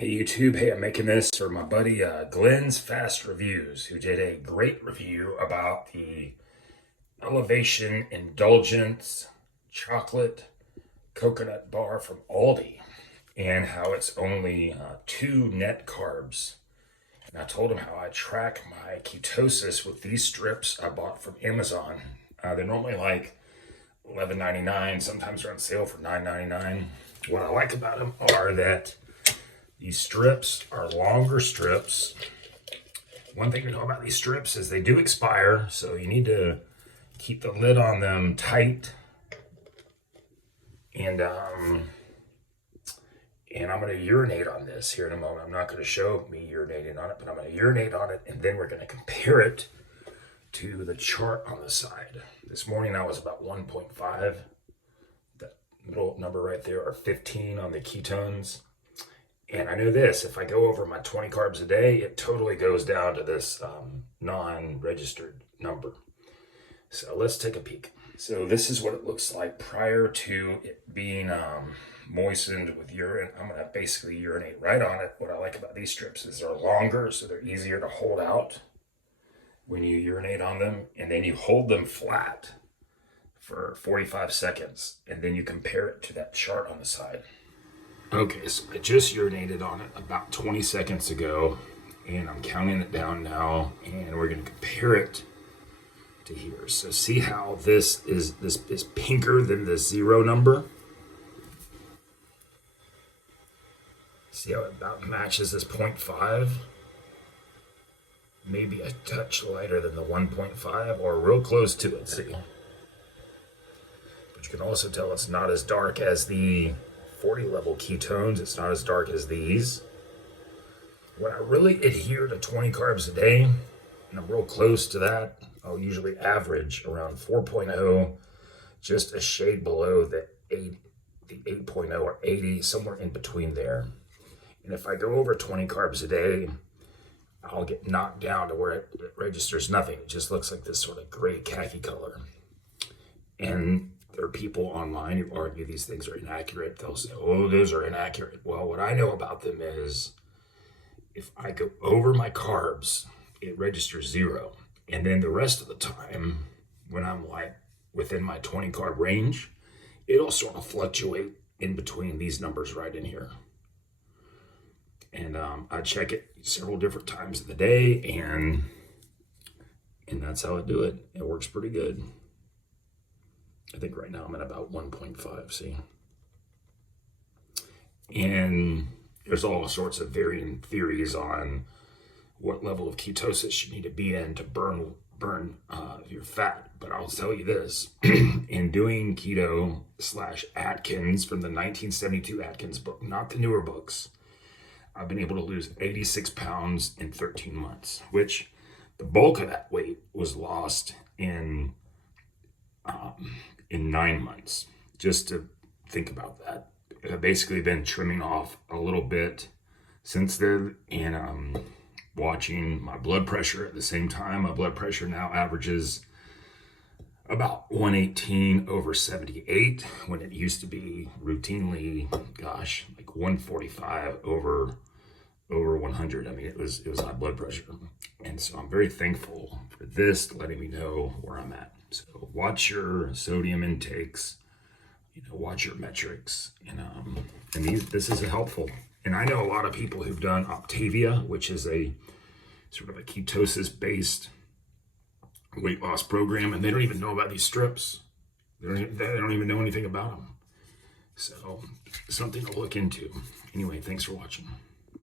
Hey YouTube, hey, I'm making this for my buddy Glenn's Fast Reviews, who did a great review about the Elevation Indulgence Chocolate Coconut Bar from Aldi and how it's only 2 net carbs. And I told him how I track my ketosis with these strips I bought from Amazon. They're normally like $11.99, sometimes they're on sale for $9.99. What I like about them are that these strips are longer strips. One thing to know about these strips is they do expire, so you need to keep the lid on them tight. And I'm going to urinate on this here in a moment. I'm not going to show me urinating on it, but I'm going to urinate on it, and then we're going to compare it to the chart on the side. This morning I was about 1.5. That middle number right there are 15 on the ketones. And I know this, if I go over my 20 carbs a day, it totally goes down to this non-registered number. So let's take a peek. So this is what it looks like prior to it being moistened with urine. I'm gonna basically urinate right on it. What I like about these strips is they're longer, so they're easier to hold out when you urinate on them. And then you hold them flat for 45 seconds, and then you compare it to that chart on the side. Okay, so I just urinated on it about 20 seconds ago, and I'm counting it down now, and we're going to compare it to here. So see how this is pinker than the 0 number? See how it about matches this 0.5? Maybe a touch lighter than the 1.5, or real close to it, see? But you can also tell it's not as dark as the 40 level ketones. It's not as dark as these. When I really adhere to 20 carbs a day, and I'm real close to that, I'll usually average around 4.0, just a shade below the 8.0 or 80, somewhere in between there. And if I go over 20 carbs a day, I'll get knocked down to where it registers nothing. It just looks like this sort of gray khaki color. And there are people online who argue these things are inaccurate. They'll say, oh, those are inaccurate. Well, what I know about them is if I go over my carbs, it registers 0. And then the rest of the time, when I'm like within my 20 carb range, it'll sort of fluctuate in between these numbers right in here. And I check it several different times of the day, and that's how I do it. It works pretty good. I think right now I'm at about 1.5, see? And there's all sorts of varying theories on what level of ketosis you need to be in to burn your fat. But I'll tell you this, in doing keto / Atkins from the 1972 Atkins book, not the newer books, I've been able to lose 86 pounds in 13 months, which the bulk of that weight was lost in 9 months. Just to think about that. I've basically been trimming off a little bit since then, and watching my blood pressure at the same time. My blood pressure now averages about 118/78, when it used to be routinely, like 145 over 100. I mean, it was high blood pressure. And so I'm very thankful for this letting me know where I'm at. So watch your sodium intakes, watch your metrics, and this is helpful. And I know a lot of people who've done Optavia, which is a sort of a ketosis-based weight loss program, and they don't even know about these strips. They don't even know anything about them. So something to look into. Anyway, thanks for watching.